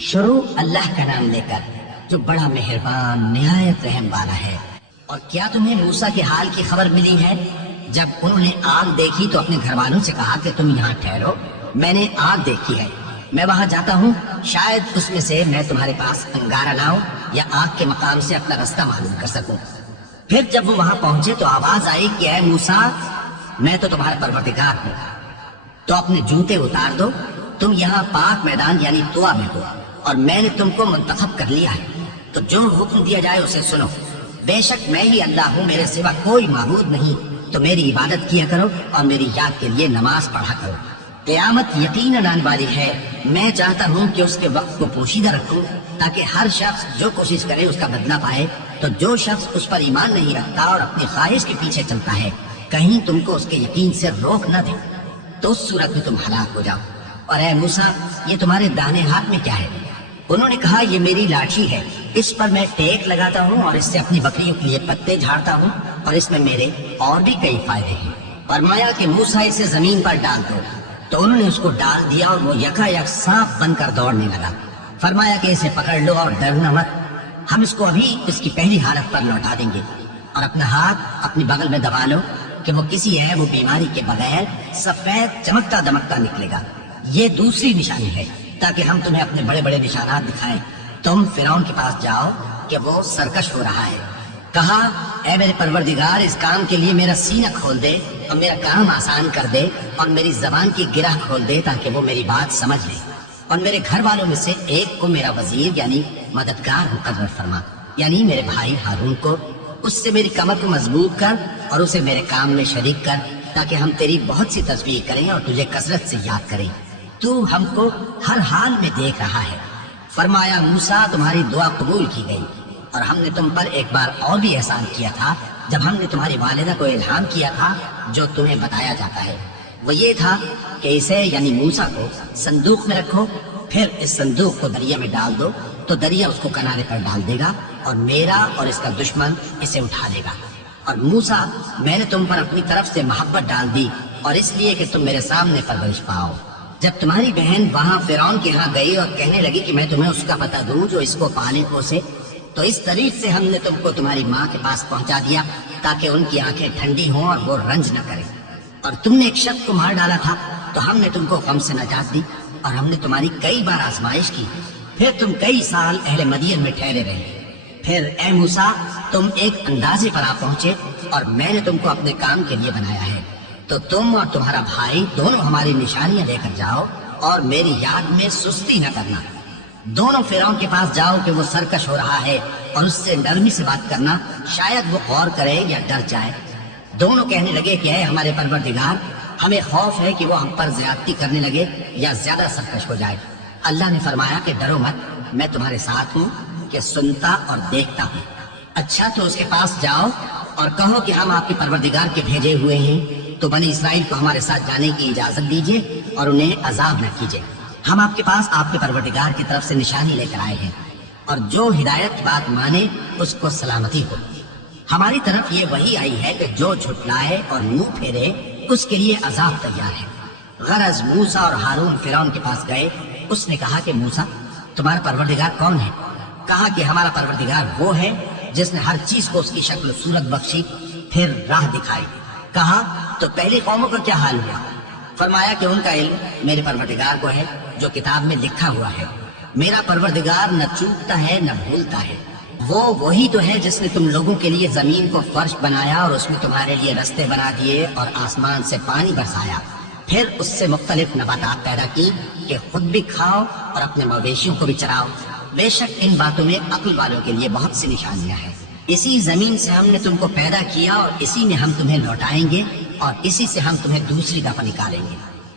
شروع اللہ کا نام لے کر جو بڑا مہربان نہایت رحم والا ہے۔ اور کیا تمہیں موسیٰ کے حال کی خبر ملی ہے؟ جب انہوں نے آگ دیکھی تو اپنے گھر والوں سے کہا کہ تم یہاں ٹھہرو، میں نے آگ دیکھی ہے، میں وہاں جاتا ہوں، شاید اس میں سے میں تمہارے پاس انگارہ لاؤں یا آگ کے مقام سے اپنا رستہ معلوم کر سکوں۔ پھر جب وہ وہاں پہنچے تو آواز آئی کہ اے موسیٰ، میں تو تمہارا پروردگار ہوں، تو اپنے جوتے اتار دو، تم یہاں پاک میدان یعنی طوا میں ہو، اور میں نے تم کو منتخب کر لیا ہے، تو جو حکم دیا جائے اسے سنو۔ بے شک میں ہی اللہ ہوں، میرے سوا کوئی معبود نہیں، تو میری عبادت کیا کرو اور میری یاد کے لیے نماز پڑھا کرو۔ قیامت یقیناً آنے والی ہے، میں چاہتا ہوں کہ اس کے وقت کو پوشیدہ رکھوں تاکہ ہر شخص جو کوشش کرے اس کا بدلہ پائے، تو جو شخص اس پر ایمان نہیں رکھتا اور اپنی خواہش کے پیچھے چلتا ہے کہیں تم کو اس کے یقین سے روک نہ دے، تو اس صورت میں تم ہلاک ہو جاؤ۔ اور اے موسیٰ، یہ تمہارے داہنے ہاتھ میں کیا ہے؟ انہوں نے کہا یہ میری لاٹھی ہے، اس پر میں ٹیک لگاتا ہوں اور اس سے اپنی بکریوں کے لیے پتے جھاڑتا ہوں، اور اس میں میرے اور بھی کئی فائدے ہیں۔ فرمایا کہ موسیٰ اسے زمین پر ڈال دو، تو انہوں نے اس کو ڈال دیا اور وہ یکا یک سانپ بن کر دوڑنے لگا۔ فرمایا کہ اسے پکڑ لو اور ڈرنا مت، ہم اس کو ابھی اس کی پہلی حالت پر لوٹا دیں گے، اور اپنا ہاتھ اپنی بغل میں دبا لو کہ وہ کسی عیب و بیماری کے بغیر سفید چمکتا دمکتا نکلے گا۔ یہ دوسری نشانی ہے تاکہ ہم تمہیں اپنے بڑے بڑے نشانات دکھائیں۔ تم فرعون کے پاس جاؤ کہ وہ سرکش ہو رہا ہے، کہا اے میرے پروردگار، اس کام کے لیے میرا سینہ کھول دے اور میرا کام آسان کر دے، اور میری زبان کی گرہ کھول دے تاکہ وہ میری بات سمجھ لے، اور میرے گھر والوں میں سے ایک کو میرا وزیر یعنی مددگار مقرر فرما، یعنی میرے بھائی ہارون کو، اس سے میری کمر کو مضبوط کر اور اسے میرے کام میں شریک کر، تاکہ ہم تیری بہت سی تسبیح کریں اور تجھے کثرت سے یاد کریں، تو ہم کو ہر حال میں دیکھ رہا ہے۔ فرمایا موسیٰ، تمہاری دعا قبول کی گئی، اور ہم نے تم پر ایک بار اور بھی احسان کیا تھا جب ہم نے تمہاری والدہ کو الہام کیا تھا جو تمہیں بتایا جاتا ہے، وہ یہ تھا کہ اسے یعنی موسیٰ کو صندوق میں رکھو، پھر اس صندوق کو دریا میں ڈال دو تو دریا اس کو کنارے پر ڈال دے گا، اور میرا اور اس کا دشمن اسے اٹھا لے گا۔ اور موسیٰ، میں نے تم پر اپنی طرف سے محبت ڈال دی، اور اس لیے کہ تم میرے سامنے پرورش پاؤ۔ جب تمہاری بہن وہاں فرعون کے ہاں گئی اور کہنے لگی کہ میں تمہیں اس کا پتہ دوں جو اس کو پالے پوسے، تو اس طریق سے ہم نے تم کو تمہاری ماں کے پاس پہنچا دیا تاکہ ان کی آنکھیں ٹھنڈی ہوں اور وہ رنج نہ کرے۔ اور تم نے ایک شخص کو مار ڈالا تھا تو ہم نے تم کو غم سے نجات دی، اور ہم نے تمہاری کئی بار آزمائش کی، پھر تم کئی سال اہل مدین میں ٹھہرے رہے۔ پھر اے موسیٰ، تم ایک اندازے پر آ پہنچے، اور میں نے تم کو اپنے کام کے لیے بنایا ہے، تو تم اور تمہارا بھائی دونوں ہماری نشانیاں لے کر جاؤ، اور میری یاد میں سستی نہ کرنا۔ دونوں فرعون کے پاس جاؤ کہ وہ سرکش ہو رہا ہے، اور اس سے نرمی سے بات کرنا، شاید وہ غور کرے یا ڈر جائے۔ دونوں کہنے لگے کہ اے ہمارے پروردگار، ہمیں خوف ہے کہ وہ ہم پر زیادتی کرنے لگے یا زیادہ سرکش ہو جائے۔ اللہ نے فرمایا کہ ڈرو مت، میں تمہارے ساتھ ہوں کہ سنتا اور دیکھتا ہوں۔ اچھا تو اس کے پاس جاؤ اور کہو کہ ہم آپ کے پروردگار کے بھیجے ہوئے ہیں، تو بنی اسرائیل کو ہمارے ساتھ جانے کی اجازت دیجیے اور انہیں عذاب نہ کیجیے۔ ہم آپ کے پاس آپ کے پروردگار کی طرف سے نشانی لے کر آئے ہیں، اور جو ہدایت کی بات مانے اس کو سلامتی ہو۔ ہماری طرف یہ وحی آئی ہے کہ جو جھٹلائے اور منہ پھیرے اس کے لیے عذاب تیار ہے۔ غرض موسیٰ اور ہارون فرعون کے پاس گئے، اس نے کہا کہ موسیٰ، تمہارا پروردگار کون ہے؟ کہا کہ ہمارا پروردگار وہ ہے جس نے ہر چیز کو اس کی شکل و صورت بخشی، پھر راہ دکھائی۔ کہا تو پہلی قوموں کا کیا حال ہوا؟ فرمایا کہ ان کا علم میرے پروردگار کو ہے جو کتاب میں لکھا ہوا ہے۔ میرا پروردگار نہ چوکتا ہے نہ بھولتا ہے، وہ وہی تو ہے جس نے تم لوگوں کے لیے زمین کو فرش بنایا اور اس میں تمہارے لیے رستے بنا دیے اور آسمان سے پانی برسایا، پھر اس سے مختلف نباتات پیدا کی کہ خود بھی کھاؤ اور اپنے مویشیوں کو بھی چراؤ۔ بے شک ان باتوں میں عقل والوں کے لیے بہت سی نشانیاں ہیں۔ اسی زمین سے ہم نے تم کو پیدا کیا اور اسی میں ہم تمہیں لوٹائیں گے، اور اسی سے ہم تمہیں دوسری دفعہ نکالیں گے۔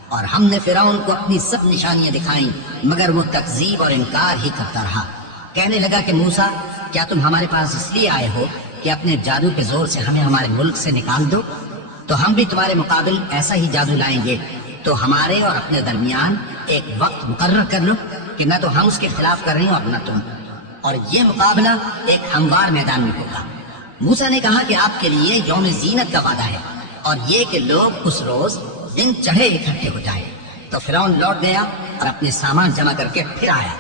اور ہم نے فرعون کو اپنی سب نشانیاں دکھائیں، مگر وہ تکذیب اور انکار ہی کرتا رہا۔ کہنے لگا کہ موسیٰ، کیا تم ہمارے پاس اس لیے آئے ہو کہ اپنے جادو کے زور سے ہمیں ہمارے ملک سے نکال دو؟ تو ہم بھی تمہارے مقابل ایسا ہی جادو لائیں گے، تو ہمارے اور اپنے درمیان ایک وقت مقرر کر لو کہ نہ تو ہم اس کے خلاف کر رہے ہیں اور نہ تم، اور یہ مقابلہ ایک ہموار میدان میں ہوگا۔ موسیٰ نے کہا کہ آپ کے لیے یوم زینت کا وعدہ ہے، اور یہ کہ لوگ اس روز دن چڑھے اکٹھے ہو جائیں۔ تو فرعون لوٹ گیا اور اپنے سامان جمع کر کے پھر آیا۔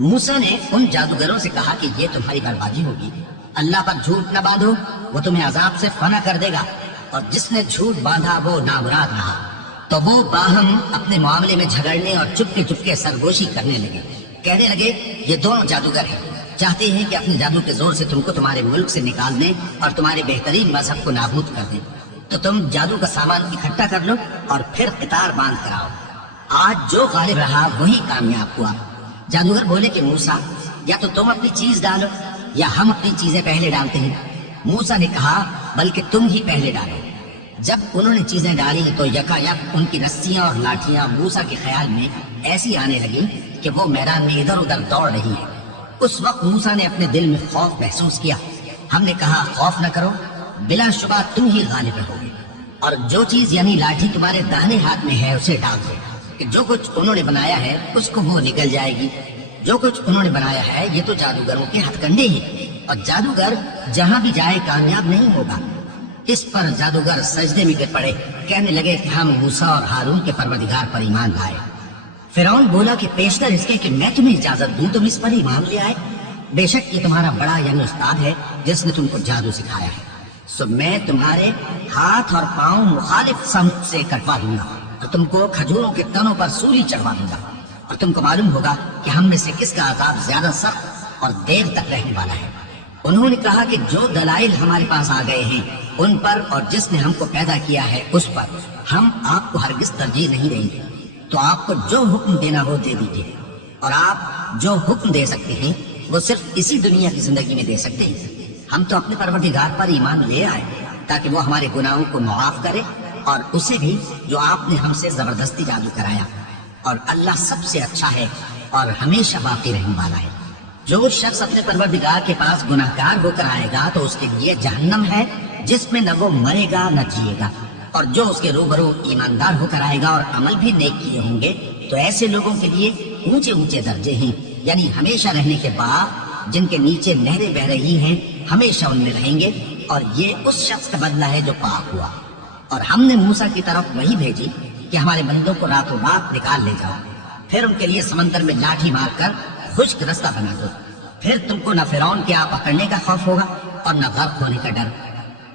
موسیٰ نے ان جادوگروں سے کہا کہ یہ تمہاری بربادی ہوگی، اللہ پر جھوٹ نہ باندھو، وہ تمہیں عذاب سے فنا کر دے گا، اور جس نے جھوٹ باندھا وہ نامراد رہا۔ تو وہ باہم اپنے معاملے میں جھگڑنے اور چپکے چپکے سرگوشی کرنے لگے، کہنے لگے یہ دونوں جادوگر ہیں، چاہتے ہیں کہ اپنے جادو کے زور سے تم کو تمہارے ملک سے نکال دیں اور تمہارے بہترین مذہب کو نابود کر دیں، تو تم جادو کا سامان اکٹھا کر لو اور پھر قطار باندھ کر آؤ، آج جو غالب رہا وہی کامیاب ہوا۔ جادوگر بولے کہ موسیٰ یا تو تم اپنی چیز ڈالو یا ہم اپنی چیزیں پہلے ڈالتے ہیں۔ موسیٰ نے کہا بلکہ تم ہی پہلے ڈالو۔ جب انہوں نے چیزیں ڈالی تو یکایک ان کی رسیاں اور لاٹھیاں موسیٰ کے خیال میں ایسی آنے لگی کہ وہ میدان میں ادھر ادھر دوڑ رہی ہے۔ اس وقت موسیٰ نے اپنے دل میں خوف محسوس کیا۔ ہم نے کہا خوف نہ کرو، بلا شبہ تم ہی غالب رہو گے، اور جو چیز یعنی لاٹھی تمہارے داہنے ہاتھ میں ہے اسے ڈال دو، کہ جو کچھ انہوں نے بنایا ہے اس کو وہ نکل جائے گی۔ جو کچھ انہوں نے بنایا ہے یہ تو جادوگروں کے ہتھ کنڈے ہی، اور جادوگر جہاں بھی جائے کامیاب نہیں ہوگا۔ اس پر جادوگر سجدے میں گر پڑے، کہنے لگے کہ ہم موسیٰ اور ہارون کے پروردگار پر ایمان لائے۔ فرعون بولا کہ پیشتر اس کے کہ میں تمہیں اجازت دوں تم اس پر ایمان لے آئے، بے شک یہ تمہارا بڑا یعنی استاد ہے جس نے تم کو جادو سکھایا ہے، سو میں تمہارے ہاتھ اور پاؤں مخالف سمت سے کٹوا دوں گا، تو تم کو کھجوروں کے تنوں پر سولی چڑھوا دوں گا، اور تم کو معلوم ہوگا کہ ہم میں سے کس کا عذاب زیادہ سخت اور دیر تک رہنے والا ہے۔ انہوں نے کہا کہ جو دلائل ہمارے پاس آ گئے ہیں ان پر اور جس نے ہم کو پیدا کیا ہے اس پر ہم آپ کو ہرگز ترجیح نہیں دیں گے، تو آپ کو جو حکم دینا ہو دے دیجیے، اور آپ جو حکم دے سکتے ہیں وہ صرف اسی دنیا کی زندگی میں دے سکتے ہیں۔ ہم تو اپنے پروردگار پر ایمان لے آئے تاکہ وہ ہمارے گناہوں کو معاف کرے، اور اسے بھی جو آپ نے ہم سے زبردستی جادو کرایا، اور اللہ سب سے اچھا ہے اور ہمیشہ باقی رہنے والا ہے۔ جو شخص اپنے پروردگار کے پاس گناہگار ہو کر آئے گا تو اس کے لیے جہنم ہے جس میں نہ وہ مرے گا نہ جیے گا، اور جو اس کے روبرو ایماندار ہو کر آئے گا اور عمل بھی نیک کیے ہوں گے تو ایسے لوگوں کے لیے اونچے اونچے درجے ہیں، یعنی ہمیشہ رہنے کے باغ جن کے نیچے نہریں بہ رہی ہیں، ہمیشہ ان میں رہیں گے، اور یہ اس شخص کا بدلہ ہے جو پاک ہوا۔ اور ہم نے موسیٰ کی طرف وہی بھیجی کہ ہمارے بندوں کو راتوں رات نکال لے جاؤ، پھر ان کے لیے سمندر میں لاٹھی مار کر خشک رستہ بنا دو، پھر تم کو نہ فرعون کے آ پکڑنے کا خوف ہوگا اور نہ غرق ہونے کا ڈر۔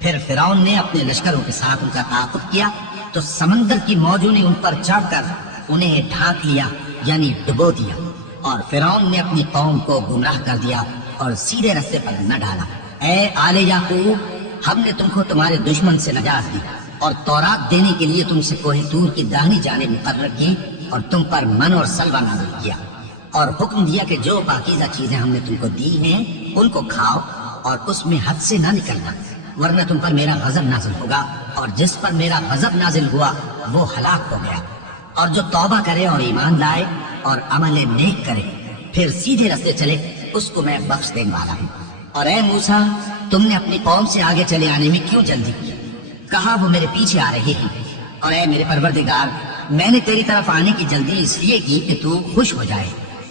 پھر فرعون نے اپنے لشکروں کے ساتھ ان کا تعاقب کیا تو سمندر کی موجوں نے ان پر چڑھ کر انہیں ڈھانک لیا یعنی ڈبو دیا، اور فرعون نے اپنی قوم کو گمراہ کر دیا اور سیدھے رستے پر نہ ڈالا۔ اے آل یعقوب، ہم نے تم کو تمہارے دشمن سے نجات دی اور تورات دینے کے لیے تم سے کوہ طور کی داہنی جانب مقرر کی، اور تم پر من اور سلوہ نازل کیا، اور حکم دیا کہ جو پاکیزہ چیزیں ہم نے تم کو دی ہیں ان کو کھاؤ اور اس میں حد سے نہ نکلنا، ورنہ تم پر میرا غضب نازل ہوگا، اور جس پر میرا غضب نازل ہوا وہ ہلاک ہو گیا۔ اور جو توبہ کرے اور ایمان لائے اور عمل نیک کرے پھر سیدھے رستے چلے اس کو میں بخش دینے والا ہوں۔ اور اے موسیٰ، تم نے اپنی قوم سے آگے چلے آنے میں کیوں جلدی کی؟ کہا وہ میرے پیچھے آ رہے ہیں۔ اور اے میرے پروردگار، میں نے تیری طرف آنے کی جلدی اس لیے کی کہ تو خوش ہو جائے۔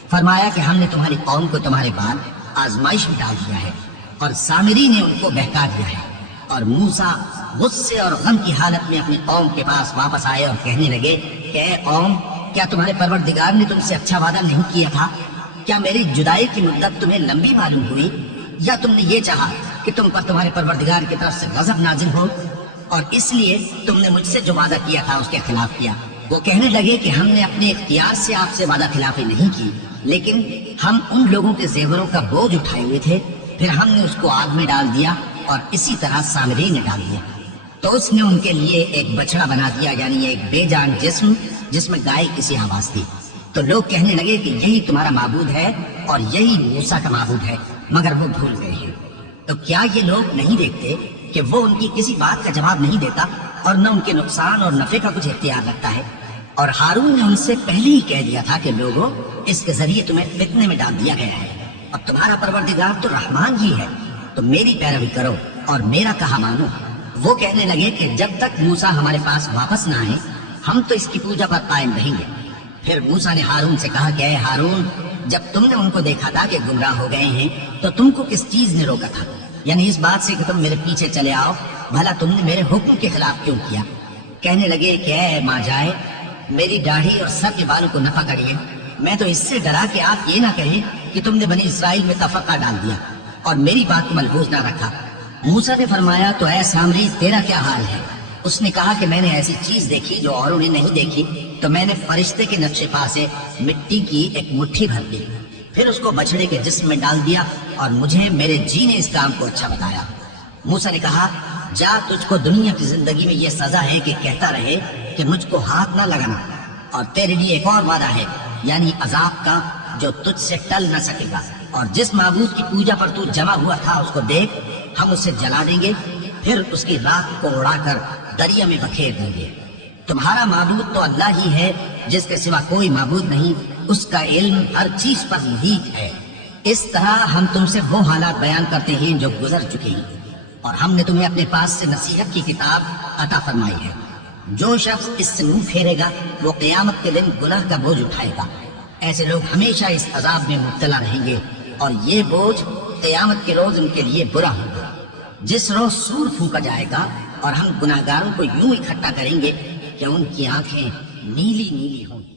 فرمایا کہ ہم نے تمہاری قوم کو تمہارے بعد آزمائش میں ڈال دیا ہے، اور سامری نے ان کو بہکا دیا ہے۔ اور موسیٰ غصے اور غم کی حالت میں اپنی قوم کے پاس واپس آئے اور کہنے لگے کہ اے قوم، کیا تمہارے پروردگار نے تم سے اچھا وعدہ نہیں کیا تھا؟ کیا میری جدائی کی مدت تمہیں لمبی معلوم ہوئی، یا تم نے یہ چاہا کہ تم پر تمہارے پروردگار کی طرف سے غضب نازل ہو، اور اس لیے تم نے مجھ سے جو وعدہ کیا تھا اس کے خلاف کیا؟ وہ کہنے لگے کہ ہم نے اپنے اختیار سے آپ سے وعدہ خلافی نہیں کی، لیکن ہم ان لوگوں کے زیوروں کا بوجھ اٹھائے ہوئے تھے، پھر ہم نے اس کو آگ میں ڈال دیا، اور اسی طرح سامری نے ڈال دیا۔ تو اس نے ان کے لیے ایک بچڑا بنا دیا، یعنی ایک بے جان جسم جس میں گائے کسی آواز تھی۔ تو لوگ کہنے لگے کہ یہی تمہارا معبود ہے اور یہی موسیٰ کا معبود ہے، مگر وہ بھول گئے ہیں۔ تو کیا یہ لوگ نہیں دیکھتے کہ وہ ان کی کسی بات کا جواب نہیں دیتا اور نہ ان کے نقصان اور نفع کا کچھ اختیار رکھتا ہے؟ اور ہارون نے ان سے پہلے ہی کہہ دیا تھا کہ لوگوں، اس کے ذریعے تمہیں فتنے میں ڈال دیا گیا ہے، اب تمہارا پروردگار تو رحمان ہی ہے، تو میری پیروی کرو اور میرا کہا مانو۔ وہ کہنے لگے کہ جب تک موسیٰ ہمارے پاس واپس نہ آئے ہم تو اس کی پوجا پر قائم رہیں گے۔ پھر موسیٰ نے ہارون سے کہا کہ اے ہارون، جب تم نے ان کو دیکھا تھا کہ گمراہ ہو گئے ہیں تو تم کو کس چیز نے روکا تھا؟ یعنی اس بات سے کہ تم میرے پیچھے چلے آؤ، بھلا تم نے میرے حکم کے خلاف کیوں کیا؟ کہنے لگے کہ اے ماں جائے، میری داڑھی اور سر کے بالوں کو نہ پکڑیے، میں تو اس سے ڈرا کہ آپ یہ نہ کہیں کہ تم نے بنی اسرائیل میں تفرقہ ڈال دیا اور میری بات کو ملحوظ نہ رکھا۔ موسیٰ نے فرمایا تو اے سامری تیرا کیا حال ہے؟ اس نے کہا کہ میں نے ایسی چیز دیکھی جو اوروں نے نہیں دیکھی، تو میں نے فرشتے کے نقش پا سے مٹی کی ایک مٹھی بھر لی، پھر اس کو بچڑے کے جسم میں ڈال دیا اور مجھے میرے جی نے اس کام کو اچھا بتایا۔ موسیٰ نے کہا جا، تجھ کو دنیا کی زندگی میں یہ سزا ہے کہ کہتا رہے کہ مجھ کو ہاتھ نہ لگانا، اور تیرے لیے ایک اور وعدہ ہے، یعنی عذاب کا جو تجھ سے ٹل نہ سکے گا، اور جس معبود کی پوجا پر تو جمع ہوا تھا اس کو دیکھ، ہم اسے جلا دیں گے، پھر اس کی راکھ کو اڑا کر دریا میں بکھیر دیں گے۔ تمہارا معبود تو اللہ ہی ہے، جس کے سوا کوئی معبود نہیں، اس کا علم ہر چیز پر محیط ہے۔ اس طرح ہم تم سے وہ حالات بیان کرتے ہیں جو گزر چکے ہیں، اور ہم نے تمہیں اپنے پاس سے نصیحت کی کتاب عطا فرمائی ہے۔ جو شخص اس سے منہ پھیرے گا وہ قیامت کے دن گناہ کا بوجھ اٹھائے گا۔ ایسے لوگ ہمیشہ اس عذاب میں مبتلا رہیں گے، اور یہ بوجھ قیامت کے روز ان کے لیے برا ہوگا، جس روز سور پھونکا جائے گا، اور ہم گناہگاروں کو یوں اکٹھا کریں گے کہ ان کی آنکھیں نیلی نیلی ہوں گی۔